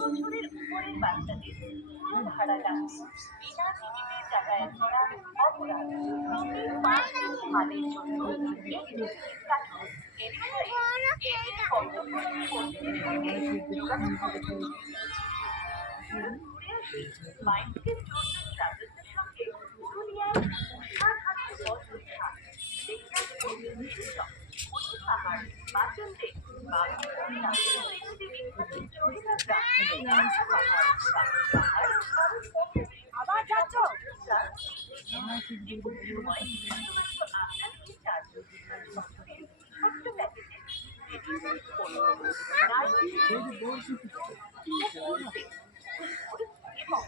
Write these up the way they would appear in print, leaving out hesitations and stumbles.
বছরের উপরের বাচ্চাদের স্কুল ভাড়া লাগবে। বিনা টিকিটে যাতায়াত করা অপরাধ। প্রতি 5 মাদের জন্য একটি টিকিট কাটুন। এ বিষয়ে এদের কর্তব্যরত কর্মীদের সঙ্গে যোগাযোগ করুন। ঘুরে আসি মাইন্ডস্কেপ ট্যুরস এন্ড ট্রাভেলসের সঙ্গে পুরুলিয়ার অসাধারণ পথরেখা। দেখতে বিশেষক হলুদ পাহাড়, বাঁচন লেক, বাঘের পৃথিবী বিখ্যাত চড়িদা গ্রাম, পাহাড় আবার যাচ্ছ শুধুমাত্র আপনাদেরই চার্জ। ছোট্ট প্যাকেজে এবং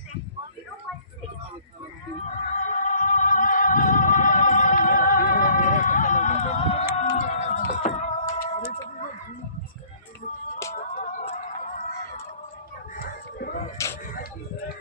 931736.